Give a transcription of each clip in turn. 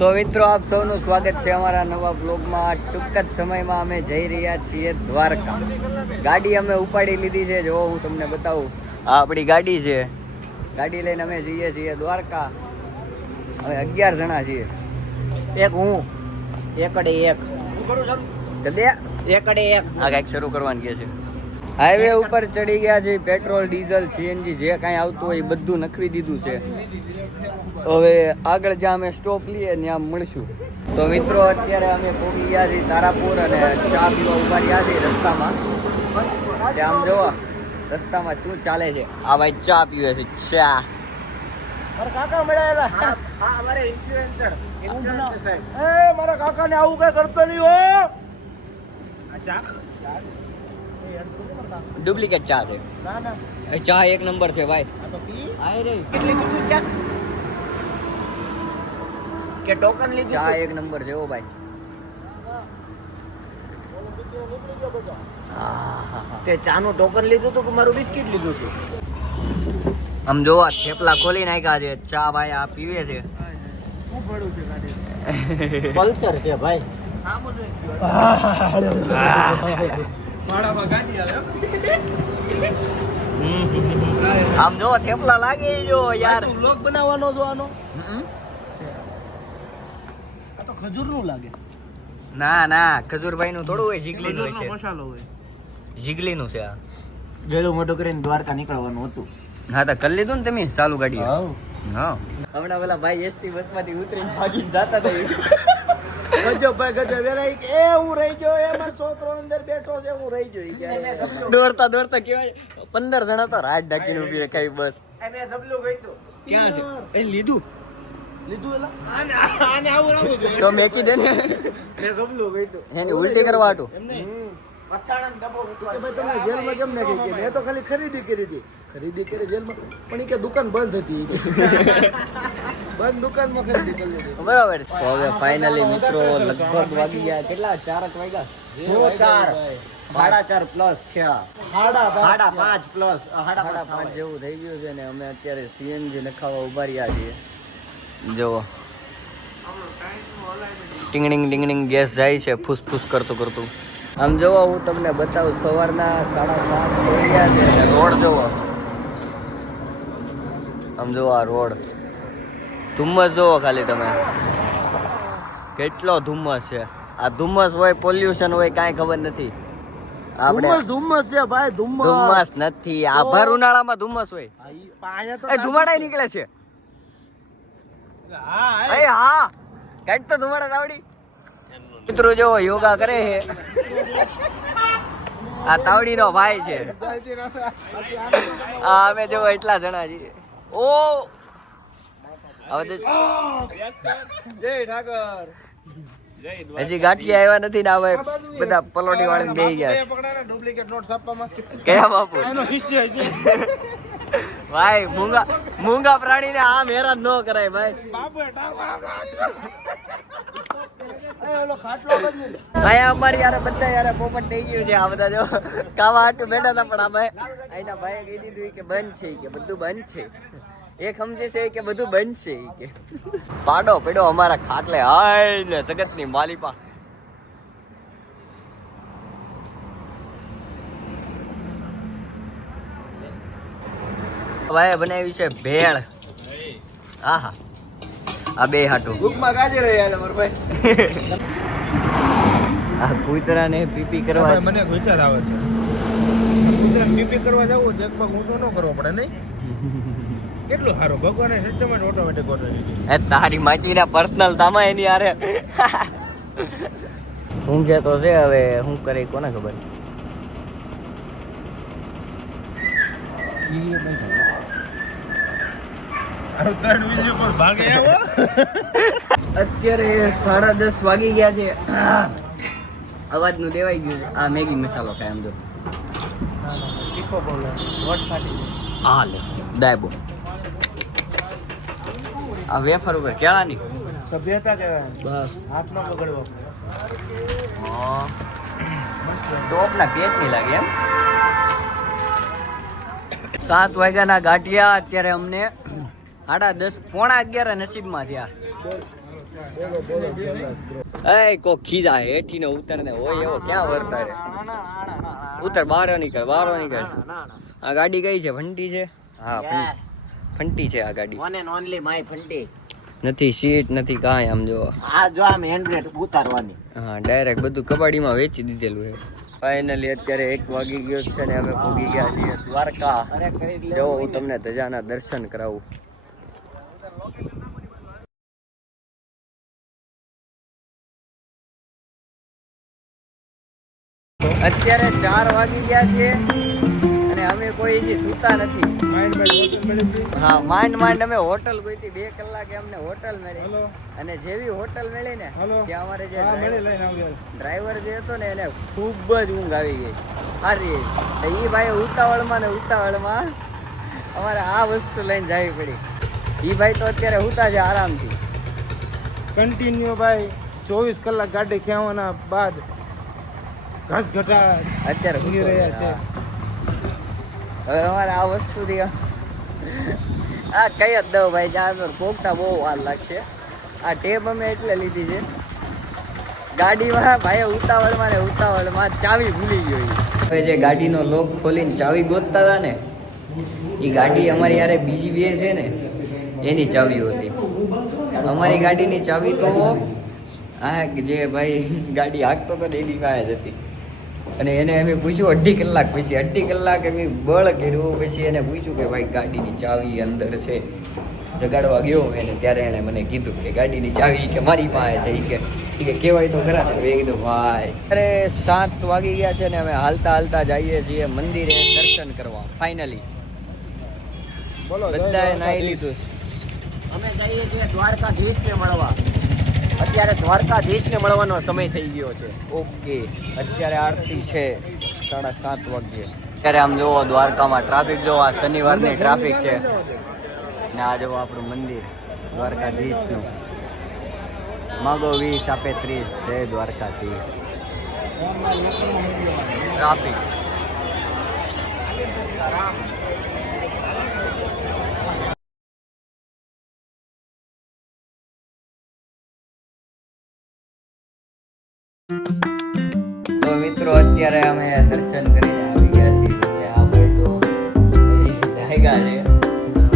તો મિત્રો આપ સૌનું સ્વાગત છે અમારા નવા બ્લોગમાં. ટૂંક જ સમયમાં અમે જઈ રહ્યા છીએ દ્વારકા. ગાડી અમે ઉપાડી લીધી છે, જો હું તમને બતાવું. આ આપણી ગાડી છે. ગાડી લઈને અમે જઈએ છીએ દ્વારકા. અમે 11 જણા છીએ. એક હું એકડે એક કદે એકડે એક આ કંઈક શરૂ કરવાનું કે છે. હાઈવે ઉપર ચડી ગયા છે. પેટ્રોલ, ડીઝલ, સીએનજી જે કાંઈ આવતું હોય એ બધું નખવી દીધું છે. હવે આગળ જ્યાં અમે સ્ટોપ લઈએ ત્યાં મળશું. તો મિત્રો અત્યારે અમે પહોંચી ગયા છીએ તારાપુર અને ચા પીવા ઉભા રહ્યા છીએ રસ્તામાં. આમ જોવા રસ્તામાં શું ચાલે છે. આ ભાઈ ચા પીવે છે. ચા મારા કાકા મળ્યા. હા અમારે ઇન્ફ્લુએન્સર સાહેબ. એ મારા કાકાને આવું કઈ કરતો નહીં હો. ચા ડુપ્લિકેટ ચા છે. ના ના એ ચા એક નંબર છે ભાઈ. આ તો પી આય રે કેટલી દૂધ ક્યાં કે ટોકન લીધું ચા એક નંબર છે ઓ ભાઈ. તે ચાનું ટોકન લીધું હતું કે મારું બિસ્કિટ લીધું હતું? આમ જોવા થેપલા ખોલી નાખ્યા છે. ચા ભાઈ આ પીવે છે. પલ્સર છે ભાઈ. આમ જો થેપલા લાગે જો યાર. વ્લોગ બનાવવાનો જો આનો. આ તો ખજૂરનું લાગે. ના ના ખજૂરભાઈ નું થોડું હોય, જીગલીનું હોય છે. મસાલો હોય. જીગલીનું છે આ. ગેલું મોઢું કરીને દ્વારકા નીકળવાનું હતું. હા તો કરી લીધું ને તમે ચાલુ ગાડી. હાઉ હા હમણાં પેલા ભાઈ એસટી બસ માંથી ઉતરીને ભાગીને જતા હતા. ગજો ભાઈ ગજો વેલા એ હું રહી ગયો, એ મારો છોકરો અંદર બેઠો છે, હું રહી ગયો. દોડતા દોડતા કેવાય 15 જણા તો રાત ડાકીને ઉભી રહે કઈ બસ. મેં સબલું ગઈતું. ક્યાં છે એ લીધું લીધું એલા આને આવું રાવું જોઈએ. તો મેકી દે ને. મેં સબલું ગઈતું. એની ઉલટી કરવા હાટું. એમને પથાણન દબો કે ભાઈ તમે જેલમાં કેમ નાખી કે મેં તો ખાલી ખરીદી કરી હતી. ખરીદી કરી જેલમાં પણ ઈ કે દુકાન બંધ હતી. બંધ દુકાનમાં ખરીદી કરી લીધી. બરાબર. તો હવે ફાઇનલી મિત્રો લગભગ વાગી ગયા કેટલા 4 વાગ્યા. 4:30 પ્લસ થયા. 5:30 પ્લસ 5:30 જેવું થઈ ગયું છે ને અમે અત્યારે સીએનજી નખાવા ઉભા રહ્યા છીએ. જો ટીંગડિંગ ટીંગડિંગ ગેસ જાય છે ફૂસ ફૂસ કરતું કરતું. આમ જોવો હું તમને બતાવું સવારના 7:30 થઈ ગયા છે અને રોડ જોવો. આમ જોવો આ રોડ. ધુમ્મસ જોવો ખાલી તમે કેટલો ધુમ્મસ છે. આ ધુમ્મસ હોય પોલ્યુશન હોય કાંઈ ખબર નથી. ધુમ્મસ છે ભાઈ. ધુમ્મસ નથી. આ ભર ઉનાળામાં ધુમ્મસ હોય. એ ધુમાડા નીકળે છે. હા કઈક તો ધુમાડા તાવડી. મિત્રો જો યોગા કરે છે. આ તાવડી નો ભાઈ છે. આ અમે જો એટલા જણા છીએ. ઓ હવે હજી ગાંઠિયા આવ્યા નથી ને હવે બધા પલોટી વાળીને બેસી ગયા છે. ડુપ્લિકેટ નોટ છાપવામાં કયા બાપુ એનો શિષ્ય છે ભાઈ. મૂંગા પ્રાણીને આમ હેરાન ન કરાય ભાઈ. બાપુ ઓલો ખાટલો બદલી લે. અહીંયા અમારી યાર બધા યાર પોપટ થઈ ગયું છે. આ બધા જો કાવા હાટું બેઠા હતા પણ આ ભાઈ અહીંના ભાઈએ કહી દીધું કે બંધ છે કે બધું બંધ છે. એ સમજે છે કે બધું બંધ છે કે પાડો પડ્યો અમારા ખાટલે. હાય ને જગતની માલિપા. ભાઈ બનાવી છે ભેળ. આહા આ બે હાટું ભૂખમાં ગાજી રહ્યા મારા ભાઈ. આ કૂતરાને પીપી કરવા મને વિચાર આવે છે કૂતરાને પીપી કરવા જવું તો એક પગ ઊંચો ન કરવો પડે નહીં? કેટલું સારું. ભગવાને સિસ્ટમ જ ઓટોમેટિક ગોઠવી. એ તારી માચીના પર્સનલ તામાં એની હારે હું કે તો છે. હવે હું કરે કોને ખબર. અત્યારે 10:30 વાગી ગયા છે. અવાજ નું દેવાઈ ગયું છે. આ મેગી મસાલો ખાય આમ જો. તીખો બોલો વટ ફાટી આ લે દાયબો. આ વેફર ઉપર કેળાની સભ્યતા કહેવાય. બસ હાથ ન બગડવો. ટોપના પેટની લાગે એમ. 7 વાગ્યાના ગાંઠિયા અત્યારે અમને 10:30 પોણા 11 નસીબમાં થયા. બોલો જલ્લાદ એ કો ખીજા હેઠી ને ઉતર ને હોય એવો ક્યાં વર્તા રે ઉતર બહાર નીકળ આ ગાડી કઈ છે ફંટી છે હા ફંટી છે આ ગાડી વન એન્ડ ઓનલી માય ફંટી નથી સીટ નથી કાંઈ આમ જો આ જો આમ હેન્ડબ્રેક ઉતારવાની હા ડાયરેક્ટ બધું કબાડીમાં વેચી દીધેલું છે ફાઇનલી અત્યારે 1 વાગી ગયો છે ને અમે પહોંચી ગયા છીએ દ્વારકા જો હું તમને ધજાના દર્શન કરાવું અત્યારે 4 વાગી ગયા છે અને અમે કોઈ હજી સૂતા નથી હા માંડ અમે હોટલ ગોઈતી 2 કલાકે અમને હોટલ મળી અને જેવી હોટલ મળી ને ત્યાં અમારે જે ડ્રાઈવર જે હતો ને એને ખૂબ જ ઊંઘ આવી ગઈ સારી એ ભાઈ ઉતાવળમાં અમારે આ વસ્તુ લઈને જવી પડી એ ભાઈ તો અત્યારે હુતા છે આરામથી કન્ટિન્યુ ભાઈ 24 કલાક ગાડી ખેવાના બાદ ઘાસ ઘટા અત્યારે ઊંઘી રહ્યા છે હવે અમારે આ વસ્તુથી આ કઈ જ દઉં ભાઈ જ્યાં પોગતા બહુ વાર લાગશે આ ટેપ અમે એટલે લીધી છે ગાડીમાં ભાઈ ઉતાવળમાં ચાવી ભૂલી ગયો હવે જે ગાડીનો લોક ખોલીને ચાવી ગોતતા હતા ને એ ગાડી અમારી યારે બીજી બે છે ને એની ચાવીઓ હતી અમારી ગાડીની ચાવી તો આ જે ભાઈ ગાડી હાંકતો હતો ને એની પાસે જ હતી અને એને અમે પૂછ્યું 2.5 કલાક પછી 2.5 કલાક અમે બળ કર્યું પછી એને પૂછ્યું કે ભાઈ ગાડીની ચાવી અંદર છે જગાડવા ગયો એને ત્યારે એણે મને કીધું કે ગાડીની ચાવી કે મારી પાસે છે એ કે કહેવાય તો ખરા ને મેં કીધું ભાઈ અરે 7 વાગી ગયા છે ને અમે હાલતા જઈએ છીએ મંદિરે દર્શન કરવા ફાઇનલી બોલો બધાએ નાહી લીધું અમે જઈએ છીએ દ્વારકાધીશને મળવા અત્યારે દ્વારકાધીશને મળવાનો સમય થઈ ગયો છે ઓકે અત્યારે આરતી છે 7:30 વાગ્યે અત્યારે આમ જોવો દ્વારકામાં ટ્રાફિક જોવો આ શનિવારની ટ્રાફિક છે ને આ જોવો આપણું મંદિર દ્વારકાધીશનું માગો 20 આપે 30 જય દ્વારકાધીશ ટ્રાફિક તો મિત્રો અત્યારે અમે દર્શન કરીને આવી ગયા છીએ આ ભાઈ તો જાયગા છે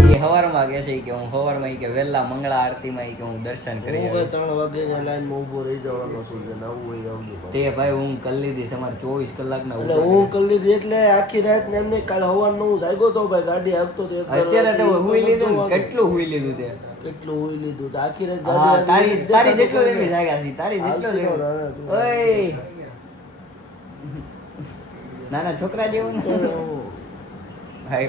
એ હવારમાં કહે છે કે હું હવારમાં કે વહેલા મંગળા આરતીમાં કે હું દર્શન કરી હું 3 વાગે લાઈનમાં ઊભો રહી જવાનો છું કે નવું હોય આવજો તે ભાઈ હું કરી લીધી અમારે 24 કલાકના એટલે હું કરી લીધી એટલે આખી રાત ને એમને કાલ હવારનો હું જાગ્યો તો ભાઈ ગાડી આપતો તો અત્યારે તો હુઈ લીધું ને કેટલું હુઈ લીધું તે કેટલું હોઈ લીધું તો આખી રાત હા, ગાડી તારી જેટલો લેવી જાગ્યા છે તારી જેટલો લેવી ઓય નાના છોકરા જેવું ને ભાઈ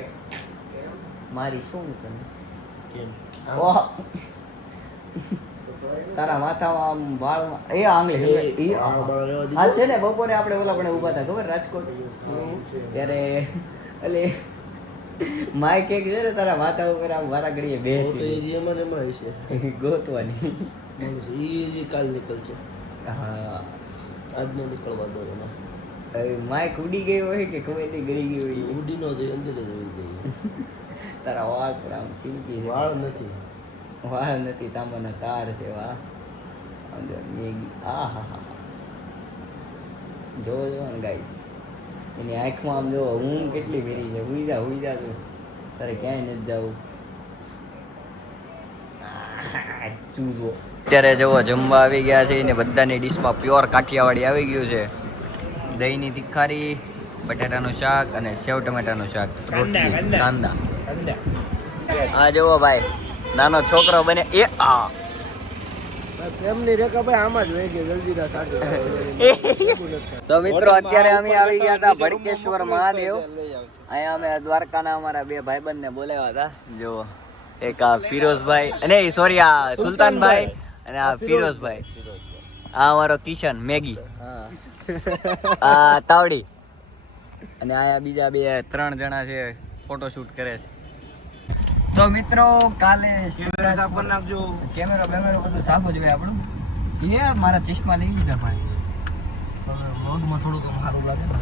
મારી શું તને ઓહ તારા માથામાં આમ વાળમાં એ આંગળી હા છે ને બપોરે આપણે ઓલા પણ ઊભા હતા ખબર રાજકોટ ત્યારે એટલે માય કેક છે ને તારા માથા ઉપર આમ વારા ઘડીએ બે ગોતવાની ઈ કાલ નીકળ છે હા આજનો નીકળવા દો ને માઇક ઉડી ગઈ હોય કે ખબર નહીં ગળી ગઈ હોય ઉડી નો તો અંદર જ હોઈ ગઈ તારા વાળ પર આમ સિલ્કી છે વાળ નથી તાંબાના તાર છે વાહ અંદર મેગી આ હા હા જો ને ગાઈસ એની આંખમાં આમ જો ઊંઘ કેટલી ભેરી છે હુઈ જા તું તારે ક્યાંય નથી જવું ચૂજો અત્યારે જુઓ જમવા આવી ગયા છે ને બધાની ડીશમાં પ્યોર કાઠિયાવાડી આવી ગયું છે દહીંની તિખારી બટાટાનું શાક અને સેવ ટમેટાનું શાક રોટલી કાંદા આ જુઓ ભાઈ નાનો છોકરો બને એ આ પ્રેમની રેખા ભાઈ આમાં જ વહી ગઈ જલ્દીના સાથે તો મિત્રો અત્યારે અમે આવી ગયા હતા ભડકેશ્વર મહાદેવ અહીંયા અમે દ્વારકાના અમારા 2 ભાઈબંધને બોલાવ્યા હતા જો એક આ ફિરોઝભાઈ અને સોરી આ સુલતાનભાઈ અને આ ફિરોઝભાઈ આ અમારો કિશન મેગી આ તાવડી અને આયા બીજા 2-3 જણા છે ફોટોશૂટ કરે છે તો મિત્રો કાલે સાફ કરી નાખજો કેમેરો બધું સાફ જ હોય આપણું એ મારા ચશ્મા લઈ લીધા ભાઈ વ્લોગમાં થોડુંક સારું લાગે ને